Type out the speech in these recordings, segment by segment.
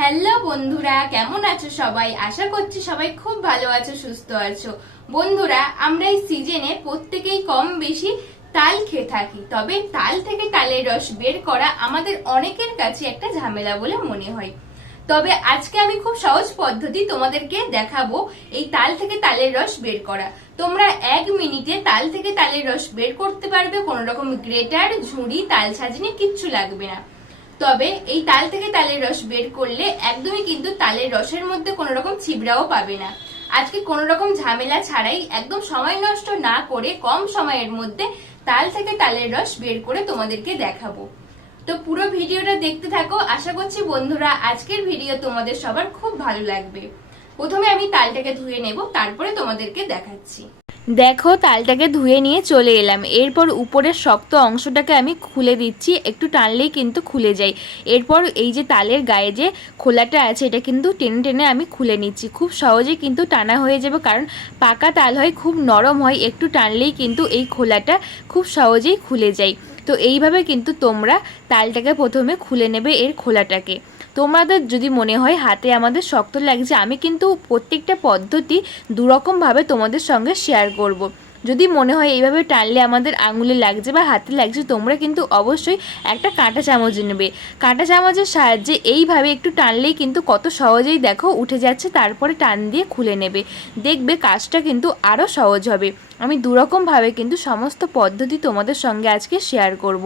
Hello বন্ধুরা, কেমন আছো সবাই? আশা করছি সবাই খুব ভালো আছো, সুস্থ আছো। বন্ধুরা, আমরা এই সিজনে প্রত্যেকেই কম বেশি তাল খেয়ে থাকি, তবে তাল থেকে তালের রস বের করা আমাদের অনেকের কাছে একটা ঝামেলা বলে মনে হয়। তবে আজকে আমি খুব সহজ পদ্ধতি তোমাদেরকে দেখাবো এই তাল থেকে তালের রস বের করা। তোমরা এক মিনিটে তাল থেকে তালের রস বের করতে পারবে, কোনো রকম গ্রেটার, ঝুড়ি, তাল ছাজনি কিচ্ছু লাগবে না। তবে এই তাল থেকে তালের রস বের করলে একদমই কিন্তু তালের রসের মধ্যে কোনো রকম ছিবড়াও পাবে না। আজকে কোনো রকম ঝামেলা ছাড়াই একদম সময় নষ্ট না করে কম সময়ের মধ্যে তাল থেকে তালের রস বের করে তোমাদেরকে দেখাবো। তো পুরো ভিডিওটা দেখতে থাকো। আশা করছি বন্ধুরা আজকের ভিডিও তোমাদের সবার খুব ভালো লাগবে। প্রথমে আমি তালটাকে ধুয়ে নেব, তারপরে তোমাদেরকে দেখাচ্ছি। দেখো, তালটাকে ধুয়ে নিয়ে চলে এলাম। এরপর উপরের শক্ত অংশটাকে আমি খুলে দিচ্ছি। একটু টানলেই কিন্তু খুলে যায়। এরপর এই যে তালের গায়ে যে খোলাটা আছে, এটা কিন্তু টেনে টেনে আমি খুলে নিচ্ছি। খুব সহজে কিন্তু টানা হয়ে যাবে, কারণ পাকা তাল হয়, খুব নরম হয়। একটু টানলেই কিন্তু এই খোলাটা খুব সহজেই খুলে যায়। তো এইভাবে কিন্তু তোমরা তালটাকে প্রথমে খুলে নেবে এর খোলাটাকে। তোমাদের যদি মনে হয় হাতে আমাদের শক্ত লাগছে আমি কিন্তু প্রত্যেকটা পদ্ধতি দুরকমভাবে তোমাদের সঙ্গে শেয়ার করব। যদি মনে হয় এইভাবে টানলে আমাদের আঙুলে লাগছে বা হাতে লাগছে, তোমরা কিন্তু অবশ্যই একটা কাঁটা চামচ নেবে। কাঁটা চামচের সাহায্যে এইভাবে একটু টানলেই কিন্তু কত সহজেই দেখো উঠে যাচ্ছে, তারপরে টান দিয়ে খুলে নেবে। দেখবে কাজটা কিন্তু আরও সহজ হবে। আমি দুরকমভাবে কিন্তু সমস্ত পদ্ধতি তোমাদের সঙ্গে আজকে শেয়ার করব।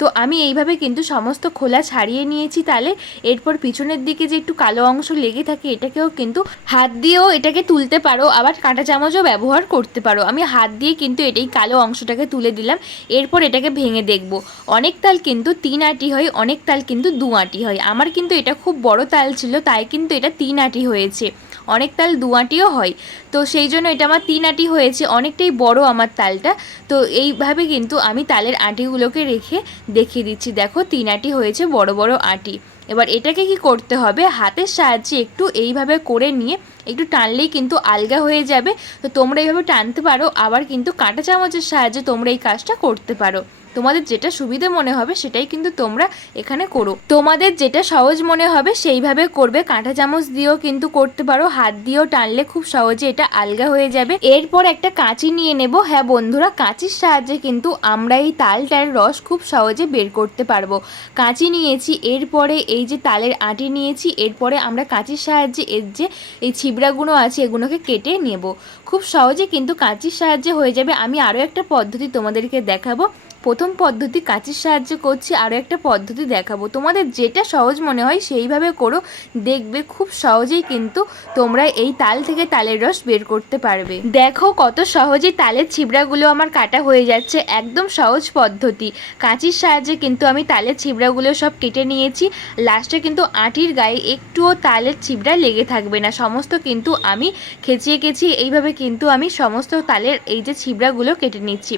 তো আমি এইভাবে কিন্তু সমস্ত খোলা ছাড়িয়ে নিয়েছি তাহলে এরপর পিছনের দিকে যে একটু কালো অংশ লেগে থাকে এটাকেও কিন্তু হাত দিয়েও এটাকে তুলতে পারো, আবার কাঁটা চামচও ব্যবহার করতে পারো। আমি হাত দিয়ে কিন্তু এটাই কালো অংশটাকে তুলে দিলাম, এরপর এটাকে ভেঙে দেখব। অনেক তাল কিন্তু তিন আটি হয়, অনেক তাল কিন্তু দু আটি হয়। আমার কিন্তু এটা খুব বড় তাল ছিল, তাই কিন্তু এটা তিন আটি হয়েছে। অনেক তাল দু আটিও হয়। তো সেই জন্য এটা আমার তিন আটি হয়েছে, অনেকটাই বড় আমার তালটা। তো এইভাবে কিন্তু আমি তালের আটিগুলোকে রেখে দেখিয়ে দিচ্ছি। দেখো, তিন আটি হয়েছে, বড় বড় আটি। এবার এটাকে কি করতে হবে? হাতের সাহায্যে একটু এইভাবে করে নিয়ে একটু টানলেই কিন্তু আলগা হয়ে যাবে। তো তোমরা এইভাবে টানতে পারো, আবার কিন্তু কাঁটা চামচের সাহায্যে তোমরা এই কাজটা করতে পারো। তোমাদের যেটা সুবিধে মনে হবে সেটাই কিন্তু তোমরা এখানে করো। তোমাদের যেটা সহজ মনে হবে সেইভাবে করবে। কাঁটা চামচ দিয়েও কিন্তু করতে পারো, হাত দিয়েও টানলে খুব সহজে এটা আলগা হয়ে যাবে। এরপর একটা কাঁচি নিয়ে নেব। হ্যাঁ বন্ধুরা, কাঁচির সাহায্যে কিন্তু আমরা এই তালটার রস খুব সহজে বের করতে পারব। কাঁচি নিয়েছি, এরপরে এই যে তালের আটি নিয়েছি, এরপরে আমরা কাঁচির সাহায্যে এর যে এই ছিবড়াগুলো আছে এগুলোকে কেটে নেব। খুব সহজে কিন্তু কাঁচির সাহায্যে হয়ে যাবে। আমি আরও একটা পদ্ধতি তোমাদেরকে দেখাবো। প্রথম পদ্ধতি কাঁচির সাহায্যে করছি আরও একটা পদ্ধতি দেখাবো। তোমাদের যেটা সহজ মনে হয় সেইভাবে করো, দেখবে খুব সহজেই কিন্তু তোমরা এই তাল থেকে তালের রস বের করতে পারবে। দেখো কত সহজেই তালের ছিবড়াগুলো আমার কাটা হয়ে যাচ্ছে, একদম সহজ পদ্ধতি। কাঁচির সাহায্যে কিন্তু আমি তালের ছিবড়াগুলো সব কেটে নিয়েছি লাস্টে কিন্তু আটির গায়ে একটুও তালের ছিবড়া লেগে থাকবে না। সমস্ত কিন্তু আমি খেচিয়ে খেচিয়ে এইভাবে কিন্তু আমি সমস্ত তালের এই যে ছিবড়াগুলো কেটে নিচ্ছি।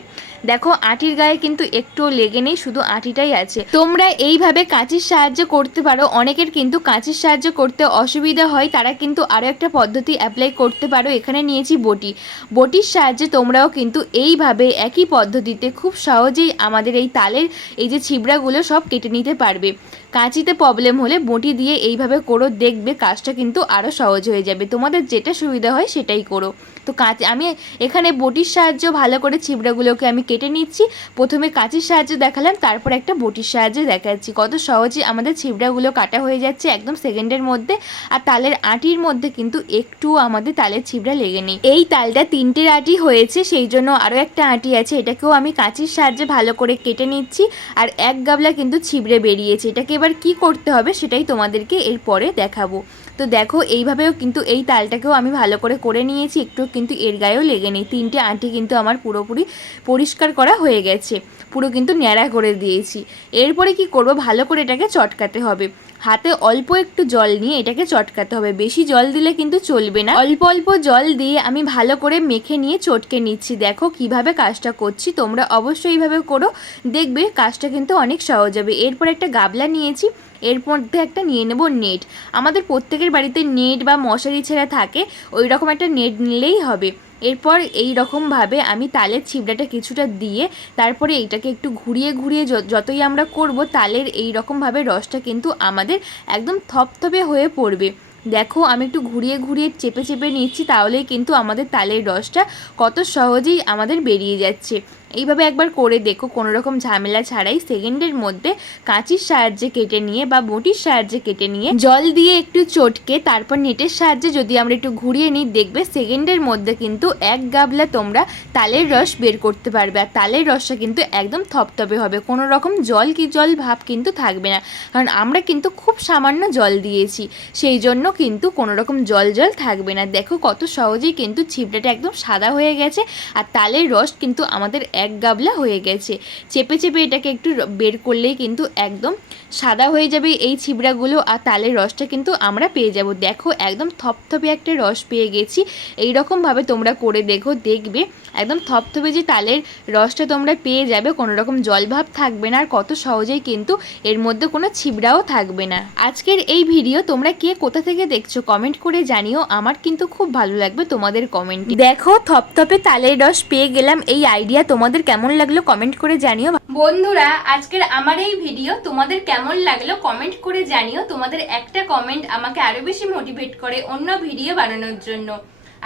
দেখো আটির গায়ে কিন্তু একটুও লেগে নেই, শুধু আটিটাই আছে। তোমরা এইভাবে কাঁচির সাহায্যে করতে পারো। অনেকের কিন্তু কাঁচির সাহায্যে করতে অসুবিধা হয়। তারা কিন্তু আরও একটা পদ্ধতি অ্যাপ্লাই করতে পারো। এখানে নিয়েছি বটি। বটির সাহায্যে তোমরাও কিন্তু এইভাবে একই পদ্ধতিতে খুব সহজেই আমাদের এই তালের এই যে ছিবড়াগুলো সব কেটে নিতে পারবে। কাঁচিতে প্রবলেম হলে বটি দিয়ে এইভাবে করো, দেখবে কাজটা কিন্তু আরও সহজ হয়ে যাবে। তোমাদের যেটা সুবিধা হয় সেটাই করো। তো কাঁচি, আমি এখানে বটির সাহায্যে ভালো করে ছিবড়াগুলোকে আমি কেটে নিচ্ছি। প্রথমে কাঁচির সাহায্যে দেখালাম, তারপর একটা বটির সাহায্যে দেখাচ্ছি। কত সহজে আমাদের ছিবড়াগুলো কাটা হয়ে যাচ্ছে একদম সেকেন্ডের মধ্যে। আর তালের আটির মধ্যে কিন্তু একটু আমাদের তালের ছিবড়া লেগে নেই। এই তালটা তিনটে আটি হয়েছে, সেই জন্য আরও একটা আটি আছে, এটাকেও আমি কাঁচির সাহায্যে ভালো করে কেটে নিচ্ছি। আর এক গাবলা কিন্তু ছিবড়ে বেরিয়েছে। এটাকে এবার কি করতে হবে সেটাই তোমাদেরকে এরপরে দেখাবো। তো দেখো, এইভাবেও কিন্তু এই তালটাকেও আমি ভালো করে করে নিয়েছি। একটু কিন্তু এর গায়েও লেগে নেই। তিনটে আঁটি কিন্তু আমার পুরোপুরি পরিষ্কার করা হয়ে গেছে। পুরো কিন্তু ন্যাড়া করে দিয়েছি। এরপরে কি করব? ভালো করে এটাকে চটকাতে হবে। হাতে অল্প একটু জল নিয়ে এটাকে চটকাতে হবে। বেশি জল দিলে কিন্তু চলবে না। অল্প অল্প জল দিয়ে আমি ভালো করে মেখে নিয়ে চটকে নিচ্ছি। দেখো কীভাবে কাজটা করছি, তোমরা অবশ্যই এইভাবে করো। দেখবে কাজটা কিন্তু অনেক সহজ হবে। এরপর একটা গাবলা নিয়েছি, এর মধ্যে একটা নিয়ে নেব নেট। আমাদের প্রত্যেকের বাড়িতে নেট বা মশারি ছেঁড়া থাকে ওই রকম একটা নেট নিলেই হবে। এরপর এই রকমভাবে আমি তালের ছিবড়াটা কিছুটা দিয়ে তারপরে এইটাকে একটু ঘুরিয়ে ঘুরিয়ে যতই আমরা করব তালের এই রকমভাবে রসটা কিন্তু আমাদের একদম থপথপে হয়ে পড়বে। দেখো আমি একটু ঘুরিয়ে ঘুরিয়ে চেপে চেপে নিচ্ছি তাহলেই কিন্তু আমাদের তালের রসটা কত সহজেই আমাদের বেরিয়ে যাচ্ছে। এইভাবে একবার করে দেখো, কোনো রকম ঝামেলা ছাড়াই সেকেন্ডের মধ্যে কাঁচির সাহায্যে কেটে নিয়ে বা বটির সাহায্যে কেটে নিয়ে জল দিয়ে একটু চটকে তারপর নেটের সাহায্যে যদি আমরা একটু ঘুরিয়ে নিই, দেখবে সেকেন্ডের মধ্যে কিন্তু এক গাবলা তোমরা তালের রস বের করতে পারবে। আর তালের রসটা কিন্তু একদম থপথপে হবে, কোনো রকম জল কি জল ভাব কিন্তু থাকবে না। কারণ আমরা কিন্তু খুব সামান্য জল দিয়েছি, সেই জন্য কিন্তু কোনো রকম জল জল থাকবে না। দেখো কত সহজেই কিন্তু ছিপড়াটা একদম সাদা হয়ে গেছে, আর তালের রস কিন্তু আমাদের এক গাবলা হয়ে গেছে। চেপে চেপে এটাকে একটু বের করলেই কিন্তু একদম সাদা হয়ে যাবে এই ছিবড়াগুলো আর তালের রসটা কিন্তু আমরা পেয়ে যাব। দেখো একদম থপথপে একটা রস পেয়ে গেছি। এই রকমভাবে তোমরা করে দেখো, দেখবে একদম থপথপে যে তালের রসটা তোমরা পেয়ে যাবে কোনো রকম জলভাব থাকবে না আর কত সহজেই কিন্তু এর মধ্যে কোনো ছিবড়াও থাকবে না। আজকের এই ভিডিও তোমরা কে কোথা থেকে দেখছ কমেন্ট করে জানিও, আমার কিন্তু খুব ভালো লাগবে তোমাদের কমেন্ট। দেখো থপথপে তালের রস পেয়ে গেলাম, এই আইডিয়া তোমাদের কেমন লাগল কমেন্ট করে জানিও। বন্ধুরা, আজকের আমার এই ভিডিও তোমাদের কেমন লাগল কমেন্ট করে জানিও। তোমাদের একটা কমেন্ট আমাকে আরও বেশি মোটিভেট করে অন্য ভিডিও বানানোর জন্য।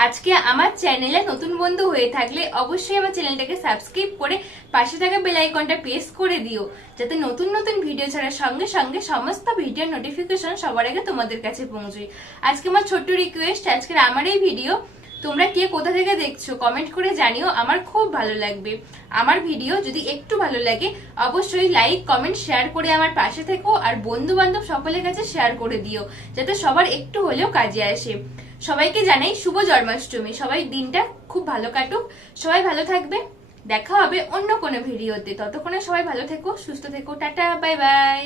আজকে আমার চ্যানেলে নতুন বন্ধু হয়ে থাকলে অবশ্যই আমার চ্যানেলটাকে সাবস্ক্রাইব করে পাশে থাকা বেল আইকনটা প্রেস করে দিও। যাতে নতুন নতুন ভিডিও ছাড়ার সঙ্গে সঙ্গে সমস্ত ভিডিওর নোটিফিকেশন সবার আগে তোমাদের কাছে পৌঁছয়। আজকে আমার ছোট্ট রিকোয়েস্ট আজকের আমার এই ভিডিও তোমরা কে কোথা থেকে দেখছ কমেন্ট করে জানিও, আমার খুব ভালো লাগবে। আমার ভিডিও যদি একটু ভালো লাগে, অবশ্যই লাইক কমেন্ট শেয়ার করে আমার পাশে থেকো আর বন্ধু বান্ধব সকলের কাছে শেয়ার করে দিও, যাতে সবার একটু হলেও কাজে আসে। সবাইকে জানাই শুভ জন্মাষ্টমী। সবাই দিনটা খুব ভালো কাটুক। সবাই ভালো থাকবে। দেখা হবে অন্য কোনো ভিডিওতে ততক্ষণে সবাই ভালো থেকো, সুস্থ থেকো। Tata bye bye